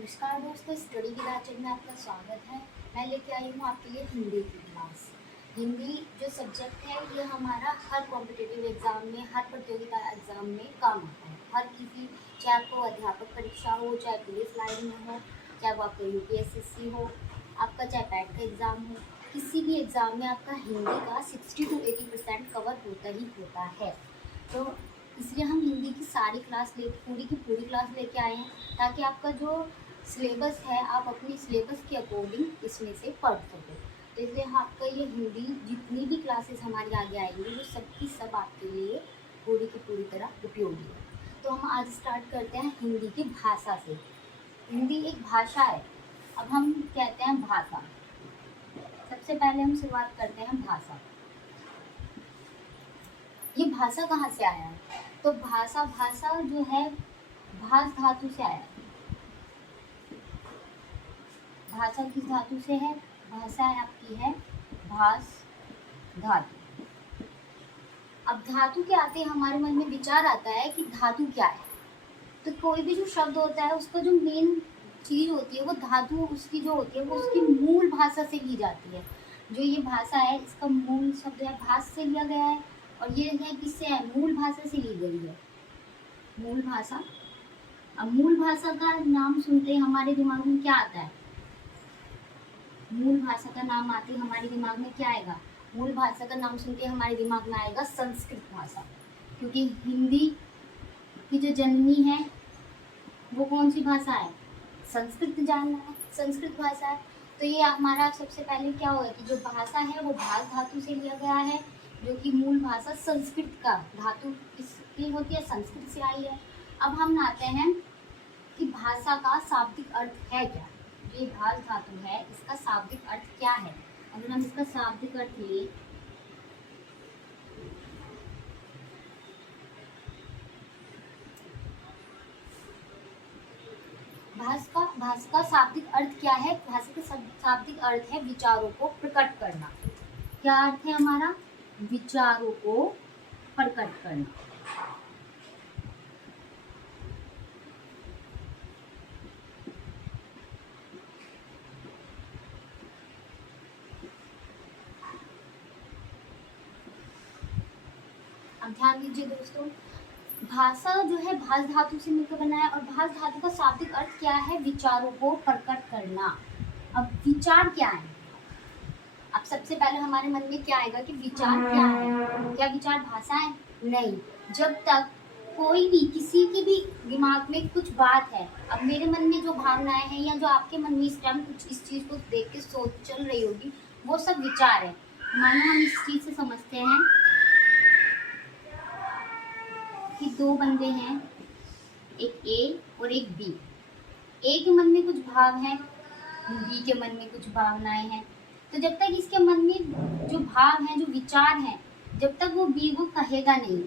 नमस्कार दोस्तों, study with आचर में आपका स्वागत है। मैं लेके आई हूँ आपके लिए हिंदी की क्लास। हिंदी जो सब्जेक्ट है ये हमारा हर कॉम्पिटिटिव एग्ज़ाम में, हर प्रतियोगिता एग्ज़ाम में काम आता है। हर किसी, चाहे आपको अध्यापक परीक्षा हो, चाहे पुलिस लाइन में हो, चाहे वो आपका यूपीएससी हो, आपका चाहे पैट का एग्ज़ाम हो, किसी भी एग्ज़ाम में आपका हिंदी का 60 to 80% कवर होता ही होता है। तो इसलिए हम हिंदी की सारी क्लास पूरी की पूरी क्लास लेके आए हैं, ताकि आपका जो सिलेबस है आप अपनी सिलेबस के अकॉर्डिंग इसमें से पढ़ सको। तो इसलिए आपका ये हिंदी जितनी भी क्लासेस हमारी आगे आएंगी वो सब की सब आपके लिए पूरी की पूरी तरह उपयोगी है। तो हम आज स्टार्ट करते हैं हिंदी की भाषा से। हिंदी एक भाषा है। अब हम कहते हैं भाषा। सबसे पहले हम शुरुआत करते हैं भाषा। ये भाषा कहाँ से आया है? तो भाषा जो है भाष धातु से आया है। भाषा किस धातु से है? भाषा आपकी है भाष धातु। अब धातु के आते हमारे मन में विचार आता है कि धातु क्या है। तो कोई भी जो शब्द होता है उसका जो मेन चीज होती है वो धातु उसकी जो होती है वो उसकी मूल भाषा से ली जाती है। जो ये भाषा है इसका मूल शब्द है भाष से लिया गया है, और ये है किससे है? मूल भाषा से ली गई है, मूल भाषा। अब मूल भाषा का नाम सुनते हमारे दिमाग में क्या आता है? मूल भाषा का नाम आते हमारे दिमाग में क्या आएगा? मूल भाषा का नाम सुनते हमारे दिमाग में आएगा संस्कृत भाषा, क्योंकि हिंदी की जो जननी है वो कौन सी भाषा है? संस्कृत जानना है, संस्कृत भाषा है। तो ये हमारा सबसे पहले क्या होगा कि जो भाषा है वो भाष धातु से लिया गया है, जो कि मूल भाषा संस्कृत का धातु किसकी होती है? संस्कृत से आई है। अब हम आते हैं कि भाषा का शाब्दिक अर्थ है क्या? ये भाष धातु है, इसका शाब्दिक अर्थ क्या है? अगर हम इसका शाब्दिक अर्थ लें, भाषा का शाब्दिक अर्थ क्या है? भाषा का शाब्दिक अर्थ है विचारों को प्रकट करना। क्या अर्थ है हमारा? विचारों को प्रकट करना। अब ध्यान दीजिए दोस्तों, भाषा जो है भाष धातु से मिलकर बना है, और भाष धातु का शाब्दिक अर्थ क्या है? विचारों को प्रकट करना। अब विचार क्या है? अब सबसे पहले हमारे मन में क्या आएगा कि विचार क्या है? क्या विचार भाषा है? नहीं। जब तक कोई भी किसी के भी दिमाग में कुछ बात है, अब मेरे मन में जो भावनाएं हैं या जो आपके मन में इस टाइम कुछ इस चीज को देख के सोच चल रही होगी, वो सब विचार है। मानो हम इस चीज से समझते हैं कि दो बंदे हैं, एक ए और एक बी। ए के मन में कुछ भाव है, बी के मन में कुछ भावनाएं हैं। तो जब तक इसके मन में जो भाव है, जो विचार है, जब तक वो बी को कहेगा नहीं,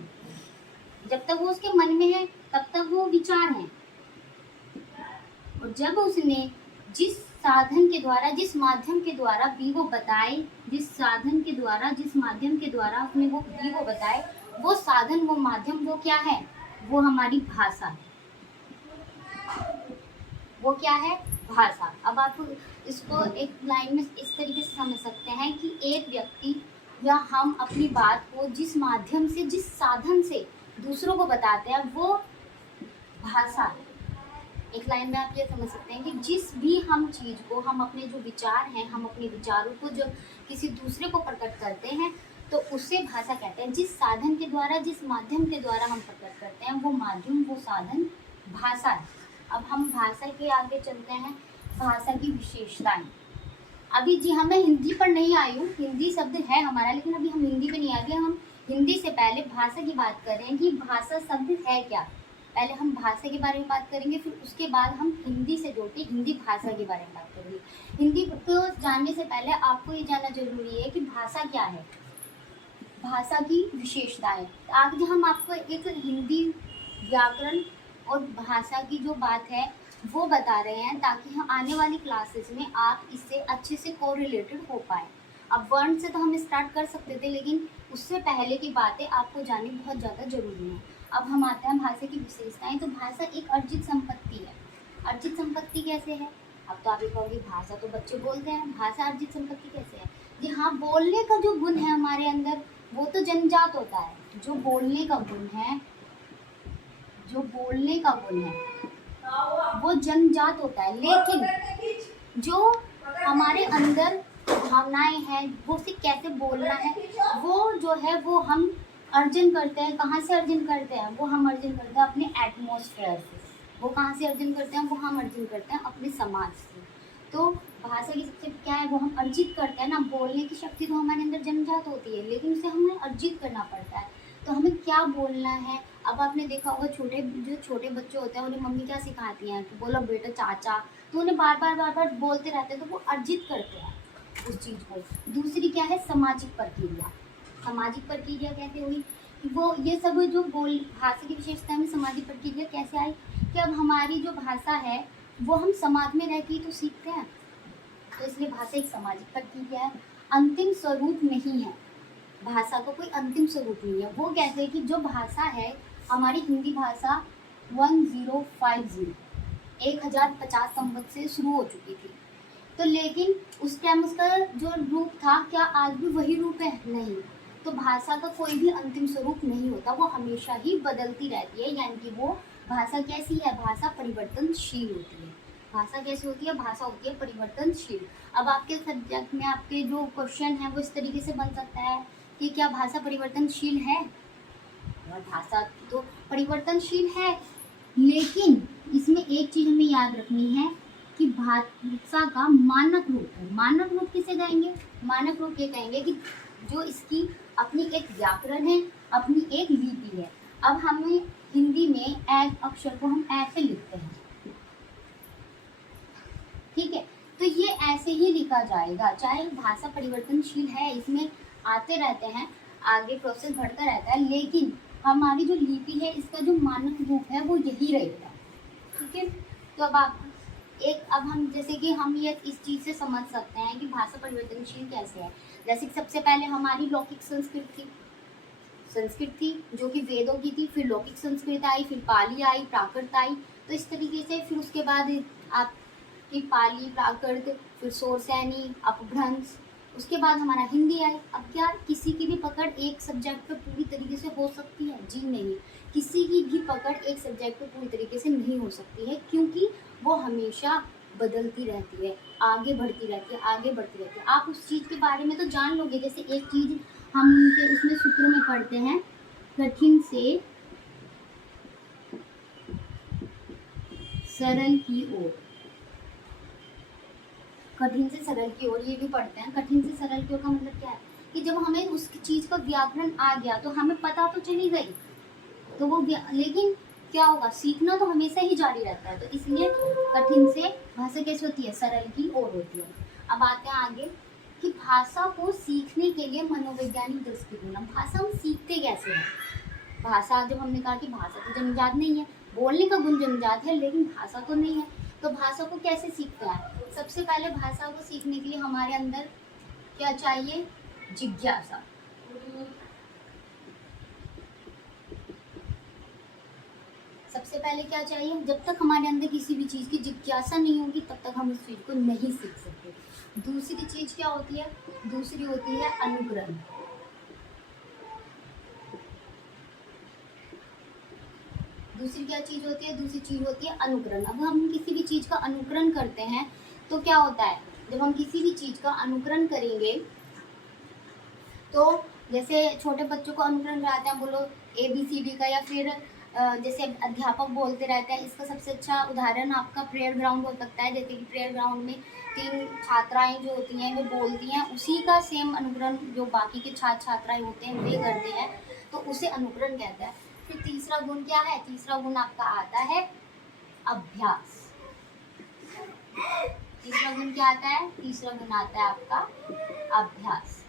जब तक वो उसके मन में है तब तक वो विचार है। और जब उसने जिस साधन के द्वारा, जिस माध्यम के द्वारा बी को बताए, जिस साधन के द्वारा, जिस माध्यम के द्वारा उसने वो बी को बताए, वो साधन, वो माध्यम, वो क्या है? वो हमारी भाषा है। वो क्या है? भाषा। अब आप इसको एक लाइन में इस तरीके से समझ सकते हैं कि एक व्यक्ति या हम अपनी बात को जिस माध्यम से, जिस साधन से दूसरों को बताते हैं वो भाषा है। एक लाइन में आप ये समझ सकते हैं कि जिस भी हम चीज को, हम अपने जो विचार हैं, हम अपने विचारों को जब किसी दूसरे को प्रकट करते हैं तो उससे भाषा कहते हैं। जिस साधन के द्वारा, जिस माध्यम के द्वारा हम प्रकट करते हैं वो माध्यम, वो साधन भाषा है। अब हम भाषा के आगे चलते हैं, भाषा की विशेषताएं। अभी जी हमें हिंदी पर नहीं आई हूँ, हिंदी शब्द है हमारा, लेकिन अभी हम हिंदी पे नहीं आ गए। हम हिंदी से पहले भाषा की बात कर रहे हैं कि भाषा शब्द है क्या। पहले हम भाषा के बारे में बात करेंगे, फिर उसके बाद हम हिंदी से जोड़ के हिंदी भाषा के बारे में बात करेंगे। हिंदी को जानने से पहले आपको ये जानना जरूरी है कि भाषा क्या है, भाषा की विशेषताएं। आज हम आपको एक हिंदी व्याकरण और भाषा की जो बात है वो बता रहे हैं, ताकि हम आने वाली क्लासेस में आप इससे अच्छे से कोरिलेटेड हो पाए। अब वर्ण से तो हम स्टार्ट कर सकते थे, लेकिन उससे पहले की बातें आपको जाननी बहुत ज़्यादा जरूरी है। अब हम आते हैं भाषा की विशेषताएं। तो भाषा एक अर्जित संपत्ति है। अर्जित संपत्ति कैसे है? अब तो आप ये कहोगे भाषा तो बच्चे बोलते हैं, भाषा अर्जित संपत्ति कैसे है? जी हाँ, बोलने का जो गुण है हमारे अंदर वो तो जन्मजात होता है। जो बोलने का गुण है, जो बोलने का गुण है वो जन्मजात होता है, लेकिन जो हमारे अंदर भावनाएं हैं वो उसे कैसे बोलना है वो जो है वो हम अर्जन करते हैं। कहाँ से अर्जन करते हैं? वो हम अर्जन करते हैं अपने एटमॉस्फेयर से। वो कहाँ से अर्जन करते हैं? वो हम अर्जन करते हैं अपने समाज से। तो भाषा की सबसे क्या है, वो हम अर्जित करते हैं ना। बोलने की शक्ति तो हमारे अंदर जन्मजात होती है, लेकिन उसे हमें अर्जित करना पड़ता है। तो हमें क्या बोलना है? अब आपने देखा होगा जो छोटे बच्चे होते हैं उन्हें मम्मी क्या सिखाती हैं कि बोलो बेटा चाचा, तो उन्हें बार बार बोलते रहते हैं, तो वो अर्जित करते हैं उस चीज़ को। दूसरी क्या है? सामाजिक प्रक्रिया। सामाजिक प्रक्रिया कैसे हुई? वो ये सब जो बोल भाषा की विशेषता में सामाजिक प्रक्रिया कैसे आई कि अब हमारी जो भाषा है वो हम समाज में रह के ही तो सीखते हैं, तो इसलिए भाषा एक सामाजिक प्रक्रिया है। अंतिम स्वरूप नहीं है, भाषा का कोई अंतिम स्वरूप नहीं है। वो कहते हैं कि जो भाषा है हमारी हिंदी भाषा 1050 संवत से शुरू हो चुकी थी, तो लेकिन उस टाइम उसका जो रूप था क्या आज भी वही रूप है? नहीं। तो भाषा का कोई भी अंतिम स्वरूप नहीं होता, वो हमेशा ही बदलती रहती है। यानी कि वो भाषा कैसी है? भाषा परिवर्तनशील होती है। भाषा कैसी होती है? भाषा होती है परिवर्तनशील। अब आपके सब्जेक्ट में आपके जो क्वेश्चन है वो इस तरीके से बन सकता है कि क्या भाषा परिवर्तनशील है? और भाषा तो परिवर्तनशील है, लेकिन इसमें एक चीज हमें याद रखनी है कि भाषा का मानक रूप है। मानक रूप किसे कहेंगे? मानक रूप ये कहेंगे कि जो इसकी अपनी एक व्याकरण है, अपनी एक लिपि है। अब हमें हिंदी में एक अक्षर को हम ऐसे लिखते हैं, ठीक है? तो ये ऐसे ही लिखा जाएगा, चाहे भाषा परिवर्तनशील है, इसमें आते रहते हैं, आगे प्रोसेस बढ़ता रहता है, लेकिन हमारी जो लिपि है इसका जो मानक रूप है वो यही रहेगा, ठीक है? तो अब हम जैसे कि हम ये इस चीज़ से समझ सकते हैं कि भाषा परिवर्तनशील कैसे है। जैसे कि सबसे पहले हमारी लौकिक संस्कृत थी जो कि वेदों की थी, फिर लौकिक संस्कृत आई, फिर पाली आई, प्राकृत आई। तो इस तरीके से फिर उसके बाद आपकी पाली, प्राकृत, फिर शौरसेनी, अपभ्रंश, उसके बाद हमारा हिंदी आई। अब क्या किसी की भी पकड़ एक सब्जेक्ट पर पूरी तरीके से हो सकती है? जी नहीं, किसी की भी पकड़ एक सब्जेक्ट पर पूरी तरीके से नहीं हो सकती है, क्योंकि वो हमेशा बदलती रहती है, आगे बढ़ती रहती है, आगे बढ़ती रहती है। आप उस चीज़ के बारे में तो जान लोगे। जैसे एक चीज़ हम उनके उसमें सूत्र में पढ़ते हैं, कठिन से सरल की ओर, कठिन से सरल की ओर, ये भी पढ़ते हैं। कठिन से सरल की ओर का मतलब क्या है कि जब हमें उस चीज़ का व्याकरण आ गया तो हमें पता तो चली गई, तो वो लेकिन क्या होगा? सीखना तो हमेशा ही जारी रहता है। तो इसलिए कठिन से भाषा कैसे होती है? सरल की ओर होती है। अब आते हैं आगे कि भाषा को सीखने के लिए मनोवैज्ञानिक दृष्टिकोण। भाषा हम सीखते कैसे हैं? भाषा जब हमने कहा कि भाषा तो जन्मजात नहीं है, बोलने का गुण जन्मजात है, लेकिन भाषा तो नहीं है। तो भाषा को कैसे सीखते हैं? सबसे पहले भाषा को सीखने के लिए हमारे अंदर क्या चाहिए? जिज्ञासा। सबसे पहले क्या चाहिए? जब तक हमारे अंदर किसी भी चीज़ की जिज्ञासा नहीं होगी तब तक हम उस चीज़ को नहीं सीख सकते। दूसरी चीज़ क्या होती है? दूसरी होती है अनुकरण। दूसरी क्या चीज़ होती है? दूसरी चीज़ होती है अनुकरण। अब हम किसी भी चीज़ का अनुकरण करते हैं तो क्या होता है? जब हम किसी भी चीज़ का अनुकरण करेंगे तो जैसे छोटे बच्चों को अनुकरण कराते हैं, बोलो ABCD का, या फिर जैसे अध्यापक बोलते रहते हैं। इसका सबसे अच्छा उदाहरण आपका प्रेयर ग्राउंड हो सकता है। जैसे कि प्रेयर ग्राउंड में 3 छात्राएं जो होती हैं वो बोलती हैं, उसी का सेम अनुकरण जो बाकी के छात्र छात्राएं होते हैं वे करते हैं, तो उसे अनुकरण कहते हैं। फिर तीसरा गुण क्या है? तीसरा गुण आपका आता है अभ्यास। तीसरा गुण क्या आता है? तीसरा गुण आता है आपका अभ्यास।